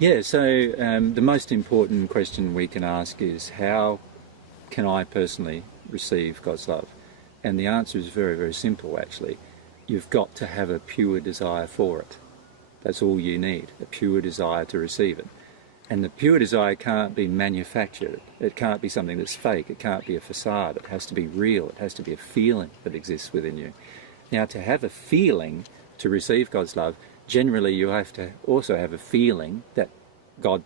Yeah, so the most important question we can ask is, how can I personally receive God's love? And the answer is very, very simple, actually. You've got to have a pure desire for it. That's all you need, a pure desire to receive it. And the pure desire can't be manufactured. It can't be something that's fake. It can't be a facade. It has to be real. It has to be a feeling that exists within you. Now, to have a feeling to receive God's love, generally you have to also have a feeling that God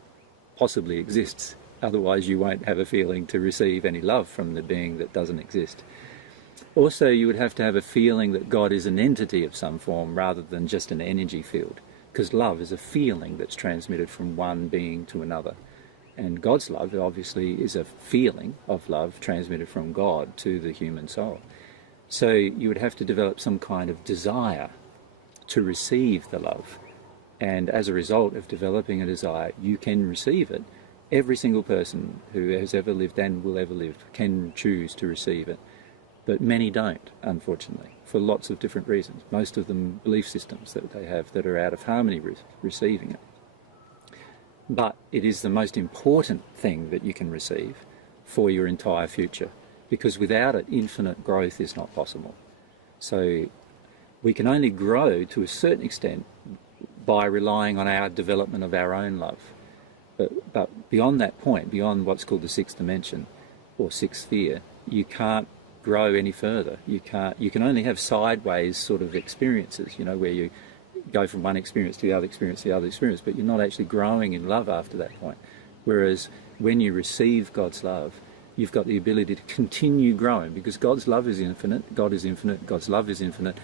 possibly exists. Otherwise you won't have a feeling to receive any love from the being that doesn't exist. Also, you would have to have a feeling that God is an entity of some form rather than just an energy field, because love is a feeling that's transmitted from one being to another. And God's love obviously is a feeling of love transmitted from God to the human soul. So you would have to develop some kind of desire to receive the love. And as a result of developing a desire, you can receive it. Every single person who has ever lived and will ever live can choose to receive it. But many don't, unfortunately, for lots of different reasons. Most of them belief systems that they have that are out of harmony with receiving it. But it is the most important thing that you can receive for your entire future, because without it, infinite growth is not possible. So we can only grow to a certain extent by relying on our development of our own love. But beyond that point, beyond what's called the sixth dimension or sixth sphere, you can't grow any further. You can only have sideways sort of experiences, you know, where you go from one experience to the other experience to the other experience, but you're not actually growing in love after that point. Whereas when you receive God's love, you've got the ability to continue growing, because God's love is infinite, God is infinite, God's love is infinite.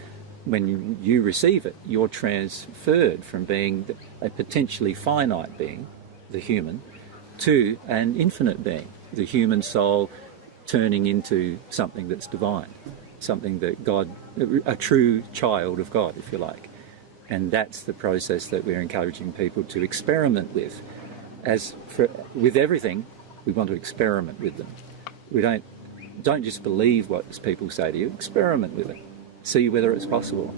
When you receive it, you're transferred from being a potentially finite being, the human, to an infinite being, the human soul, turning into something that's divine, something that God, a true child of God, if you like. And that's the process that we're encouraging people to experiment with. With everything, we want to experiment with them. We don't just believe what people say to you, experiment with it. See whether it's possible.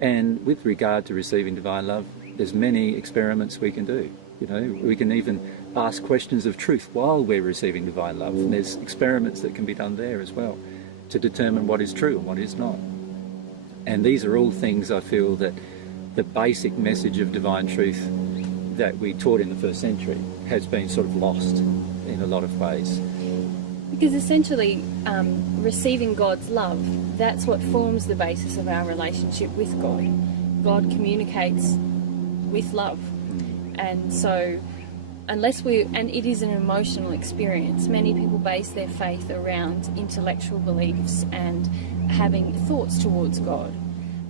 And with regard to receiving divine love, there's many experiments we can do. You know, we can even ask questions of truth while we're receiving divine love. And there's experiments that can be done there as well to determine what is true and what is not. And these are all things I feel that the basic message of divine truth that we taught in the first century has been sort of lost in a lot of ways. Because essentially, receiving God's love, that's what forms the basis of our relationship with God. God communicates with love. And so, and it is an emotional experience. Many people base their faith around intellectual beliefs and having thoughts towards God,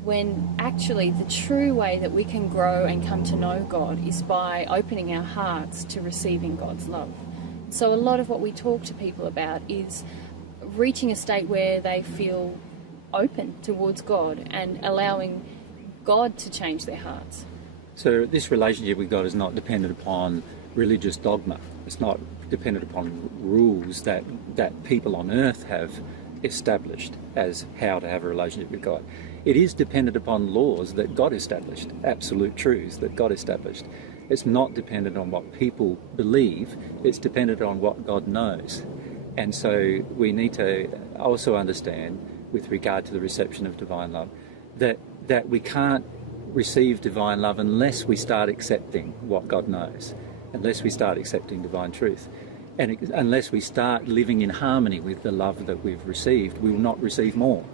when actually the true way that we can grow and come to know God is by opening our hearts to receiving God's love. So a lot of what we talk to people about is reaching a state where they feel open towards God and allowing God to change their hearts. So this relationship with God is not dependent upon religious dogma. It's not dependent upon rules that people on earth have established as how to have a relationship with God. It is dependent upon laws that God established, absolute truths that God established. It's not dependent on what people believe, it's dependent on what God knows. And so we need to also understand, with regard to the reception of divine love, that we can't receive divine love unless we start accepting what God knows, unless we start accepting divine truth. And unless we start living in harmony with the love that we've received, we will not receive more.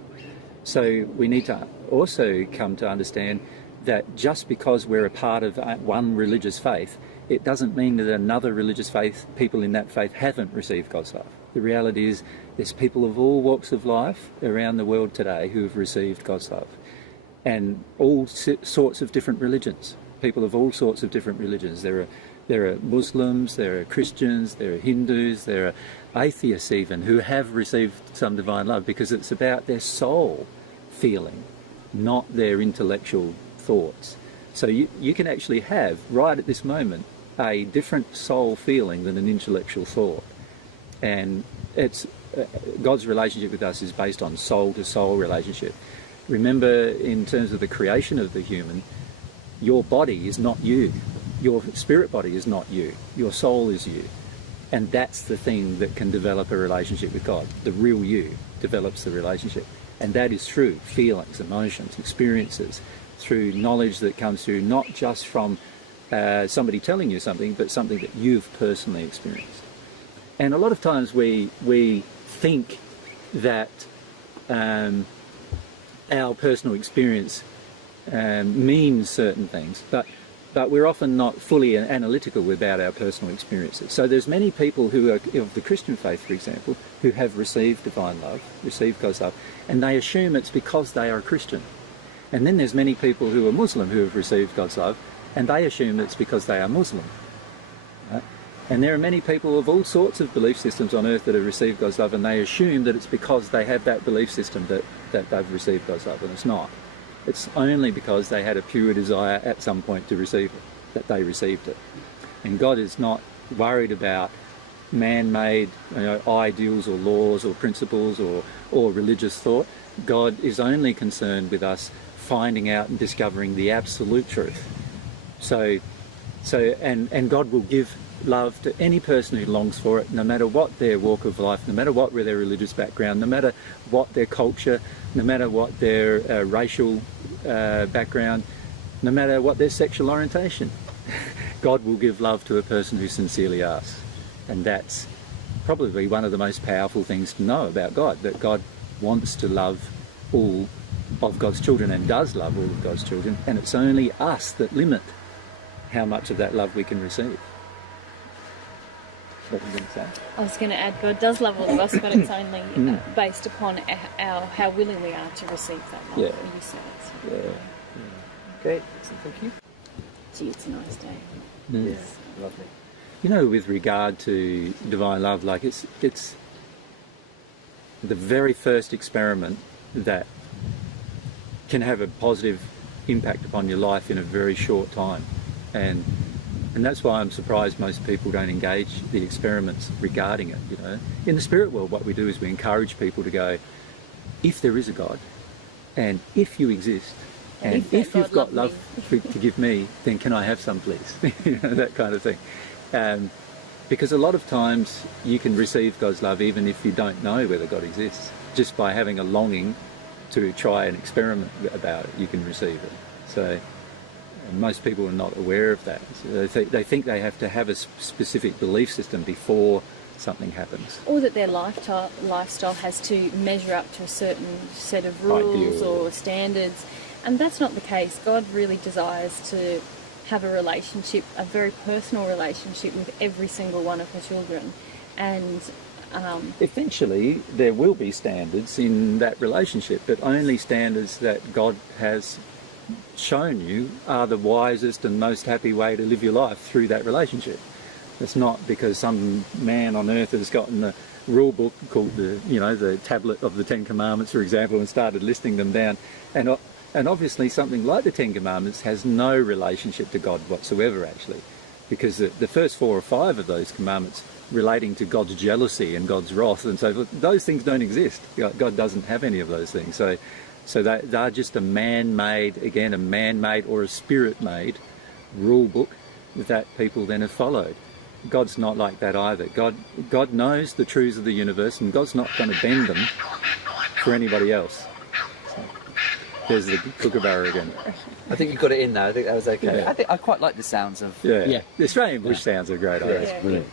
So we need to also come to understand that just because we're a part of one religious faith, it doesn't mean that another religious faith, people in that faith, haven't received God's love. The reality is there's people of all walks of life around the world today who have received God's love. And all sorts of different religions, people of all sorts of different religions. There are Muslims, there are Christians, there are Hindus, there are atheists even who have received some divine love, because it's about their soul feeling, not their intellectual thoughts. So you can actually have, right at this moment, a different soul feeling than an intellectual thought. And it's God's relationship with us is based on soul-to-soul relationship. Remember, in terms of the creation of the human, your body is not you. your spirit body is not you. Your soul is you. And that's the thing that can develop a relationship with God. The real you develops the relationship. And that is through feelings, emotions, experiences, through knowledge that comes through not just from somebody telling you something, but something that you've personally experienced. And a lot of times we think that our personal experience means certain things, but we're often not fully analytical about our personal experiences. So there's many people who are of the Christian faith, for example, who have received divine love, received God's love, and they assume it's because they are a Christian. And then there's many people who are Muslim who have received God's love, and they assume it's because they are Muslim. Right? And there are many people of all sorts of belief systems on earth that have received God's love, and they assume that it's because they have that belief system that they've received God's love, and it's not. It's only because they had a pure desire at some point to receive it, that they received it. And God is not worried about man-made ideals or laws or principles or religious thought. God is only concerned with us finding out and discovering the absolute truth. And God will give love to any person who longs for it, no matter what their walk of life, no matter what their religious background, no matter what their culture, no matter what their racial background, no matter what their sexual orientation. God will give love to a person who sincerely asks. And that's probably one of the most powerful things to know about God, that God wants to love all of God's children and does love all of God's children, and it's only us that limit how much of that love we can receive. What were you going to say? I was going to add, God does love all of us, but it's only based upon how willing we are to receive that love. Yeah. You said it. Yeah. Okay, thank you. Gee, it's a nice day. Yeah, lovely. You know, with regard to divine love, like it's the very first experiment that can have a positive impact upon your life in a very short time, and that's why I'm surprised most people don't engage the experiments regarding it. You know, in the spirit world, what we do is we encourage people to go, if there is a God, and if you exist, and if you've got love to give me, then can I have some, please? You know, that kind of thing. Because a lot of times you can receive God's love even if you don't know whether God exists. Just by having a longing to try and experiment about it, you can receive it. So most people are not aware of that. So they think they have to have a specific belief system before something happens. Or that their lifestyle has to measure up to a certain set of rules or standards. And that's not the case. God really desires to have a relationship, a very personal relationship with every single one of her children. And eventually there will be standards in that relationship, but only standards that God has shown you are the wisest and most happy way to live your life through that relationship. It's not because some man on earth has gotten a rule book called the tablet of the Ten Commandments, for example, and started listing them down. And obviously something like the Ten Commandments has no relationship to God whatsoever, actually, because the first 4 or 5 of those commandments relating to God's jealousy and God's wrath and so forth, those things don't exist. God doesn't have any of those things. So they're just a man-made or a spirit-made rule book that people then have followed. God's not like that either. God knows the truths of the universe, and God's not going to bend them for anybody else. So, there's the kookaburra again. I think you got it in there. I think that was okay. Yeah. I quite like the sounds of... Yeah. The Australian bush sounds are great. I reckon. Brilliant.